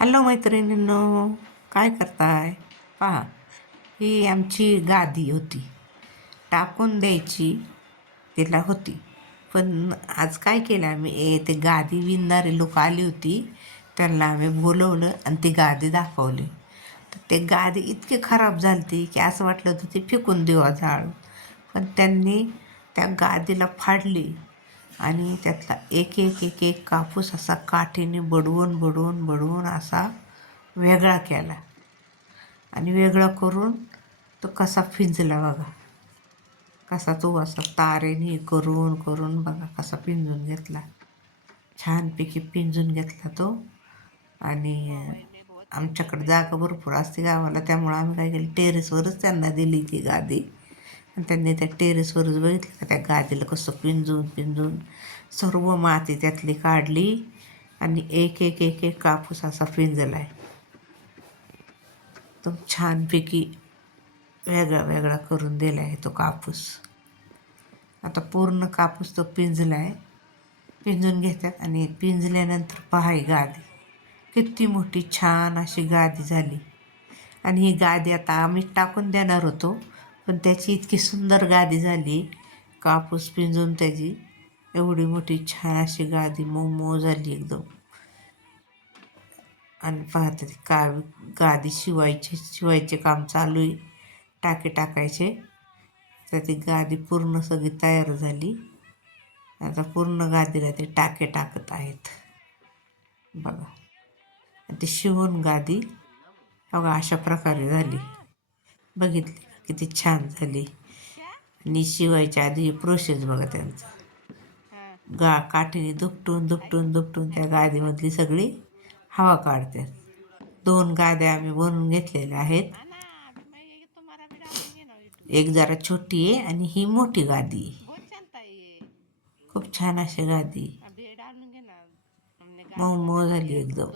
Hello मैत्रिणींनो, काय करताय? पहा, ही आमची गादी होती, टाकून द्यायची तिला होती. पण आज काय केलं आम्ही, ते गादी विणणारे लोक आली होती, त्यांना आम्ही बोलवलं आणि ती गादी दाखवली. तर ते गादी इतकी खराब झाली की असं वाटलं होतं ती फेकून देवा जाळून. पण त्यांनी त्या गादीला फाडली आणि त्यातला एक एक एक एक कापूस असा काठीने बडवून बडवून बडवून असा वेगळा केला आणि वेगळा करून तो कसा पिंजला बघा. कसा तो असा तारेने करून करून बघा कसा पिंजून घेतला. छानपैकी पिंजून घेतला तो. आणि आमच्याकडे जागा भरपूर असते गावाला, त्यामुळं आम्ही काय केलं, टेरेसवरच त्यांना दिली ती गादी. आणि त्यांनी त्या टेरेसवरच बघितलं का त्या गादीला कसं पिंजून पिंजून सर्व माती त्यातली काढली आणि एक एक एक एक कापूस असा पिंजला आहे. तो छानपैकी वेगळा वेगळा करून दिला आहे तो कापूस. आता पूर्ण कापूस तो पिंजला आहे. पिंजून घेतात आणि पिंजल्यानंतर पहा ही गादी किती मोठी छान अशी गादी झाली. आणि ही गादी आता आम्ही टाकून देणार होतो, पण त्याची इतकी सुंदर गादी झाली, कापूस पिंजून त्याची एवढी मोठी छान अशी गादी मऊ मऊ झाली एकदम. आणि पाहते गादी शिवायचे काम चालू आहे, टाके टाकायचे. तर ती गादी पूर्ण सगळी तयार झाली. आता पूर्ण गादीला ते टाके टाकत आहेत बघा. ती शिवून गादी बघा अशा प्रकारे झाली. बघितली किती छान झाली. आणि शिवायच्या आधी प्रोसेस बघा त्यांचा. काठीने दुपटून दुपटून दुपटून त्या गादीमधली सगळी हवा काढतात. 2 गाद्या आम्ही बनवून घेतलेल्या आहेत. एक जरा छोटी आहे आणि ही मोठी गादी आहे. खूप छान अशी गादी मऊ मऊ झाली एकदम.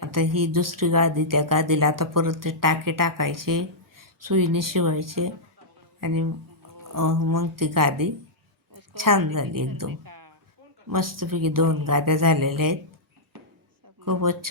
आता ही दुसरी गादी, त्या गादीला आता परत ते टाके टाकायचे, सुईने शिवायचे आणि मग ती गादी छान झाली एकदम. मस्तपैकी 2 गाद्या झालेल्या आहेत. खूपच